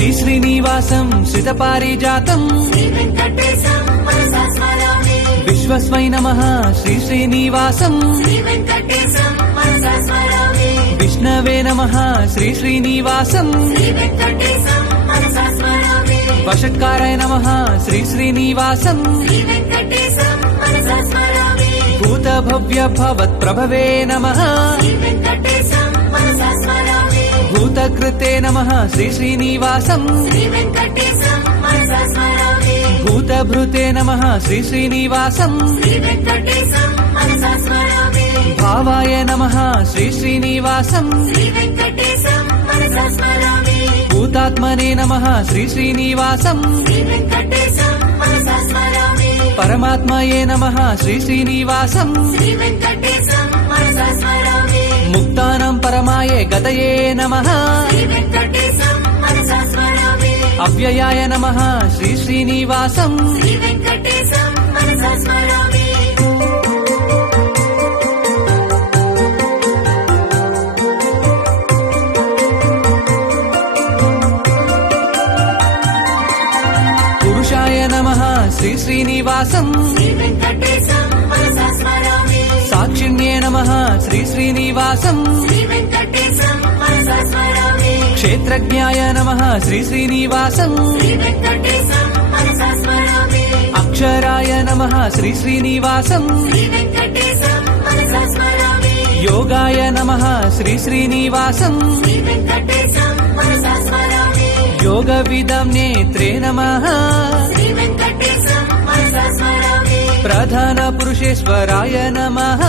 శ్రీ శ్రీనివాసం శ్రితపారిజాతం విశ్వస్మై నమః శ్రీ శ్రీనివాసం విష్ణవే నమః శ్రీ శ్రీనివాసం వషట్కారాయ నమః శ్రీ శ్రీనివాసం భూతభవ్య భవత్ప్రభవే నమః భూతకృతే నమః శ్రీ శ్రీనివాసం భూతభృతే నమః శ్రీ శ్రీనివాసం భావాయ నమః శ్రీ శ్రీనివాసం భూతాత్మనే నమః శ్రీ శ్రీనివాసం పరమాత్మయే నమః శ్రీ శ్రీనివాసం ముక్తానాం పరమాయే గతయే నమః అవ్యయాయ నమః శ్రీ శ్రీనివాసం పురుషాయ నమః శ్రీ శ్రీనివాసం సాక్షిణ్యే నమః శ్రీ శ్రీనివాసం క్షేత్రజ్ఞాయ నమః శ్రీ శ్రీనివాసం అక్షరాయ నమః శ్రీ శ్రీనివాసం యోగాయ నమః శ్రీ శ్రీనివాసం యోగవిదం నేత్రే నమః ప్రధాన పురుషేశ్వరాయ నమః